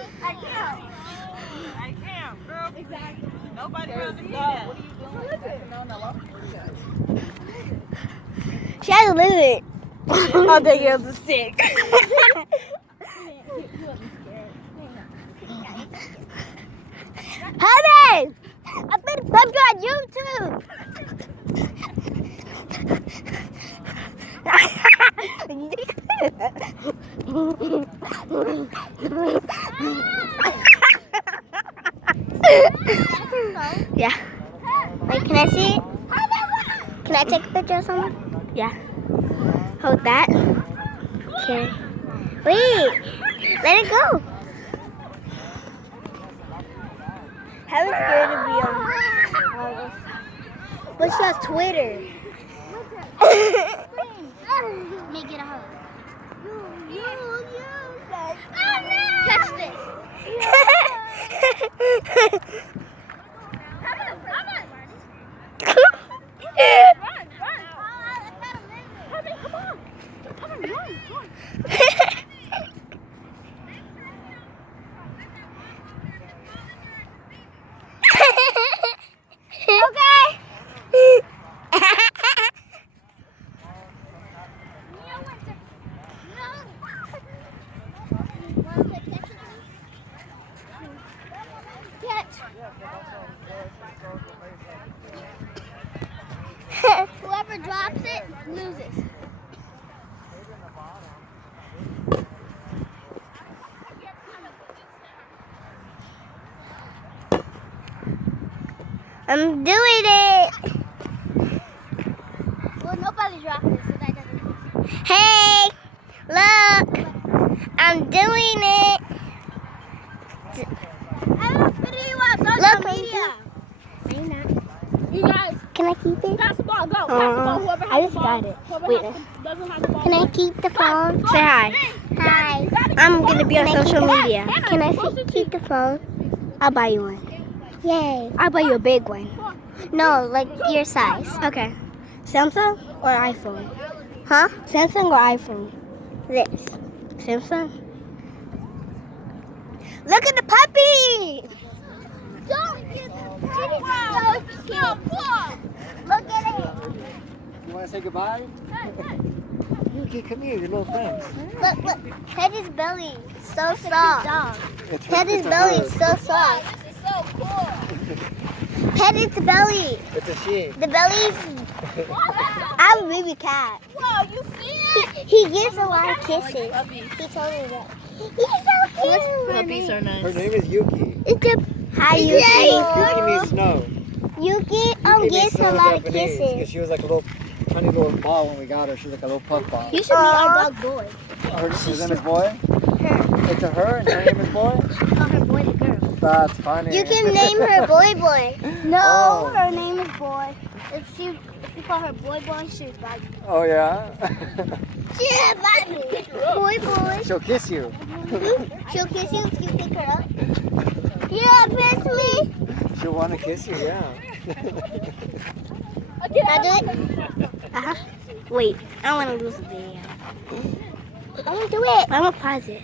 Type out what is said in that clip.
I can't. I can't, girl. Exactly. Nobody around to see that. What are you doing? She has a lizard. Oh, the girl's a stick. Honey! I'm gonna put you on YouTube. Yeah. Wait, can I see it? Can I take a picture of someone? Yeah. Hold that. Okay. Wait. Let it go. How is scared to be on all this? But she has Twitter. Make it a hug. Catch this. Whoever drops it loses. I'm doing it. Well, nobody dropped it, so that doesn't. Hey, look, I'm doing it. I have a video on social media. Are you not? You guys, Can I keep it? pass the ball. Go. Pass the ball. Whoever I has just the ball. got it. Whoever Wait. doesn't have the ball. Can I keep the phone? Say hi. Hi. I'm gonna be on social media. Can I keep the phone? I'll buy you one. Yay. I'll buy you a big one. No, like your size. Okay. Samsung or iPhone? Huh? Samsung or iPhone? This. Samsung? Look at the puppy! Don't get the puppy! Look at it! You want to say goodbye? Yuki, come here, your little friends. Look. Pet his belly. So soft. It's Pet his it's a belly. her. It's so soft. This is so cool. Pet its belly. It's a she. The belly's. I have a baby cat. Whoa, you see it? He gives a lot of kisses. He told me that. He's so cute. Puppies are nice. Her name is Yuki. It's a. Hi, Yuki. Yuki means snow. Yuki Yuki gives means a snow in lot of Japanese, 'cause kisses. she was like a little tiny little ball when we got her. She was like a little puff ball. You should be our dog boy. Her name is Boy? Her. It's a her and her name is Boy? Call her boy the girl. That's funny. You can name her boy. No, Oh. her name is boy. If you call her boy, she's bad. Oh, yeah? Yeah, bad. Boy. She'll kiss you. She'll kiss you if you pick her up. Yeah, kiss me. She'll want to kiss you, yeah. Can I do it? Uh-huh. Wait, I don't want to lose the video. I want to do it. I'm going to pause it.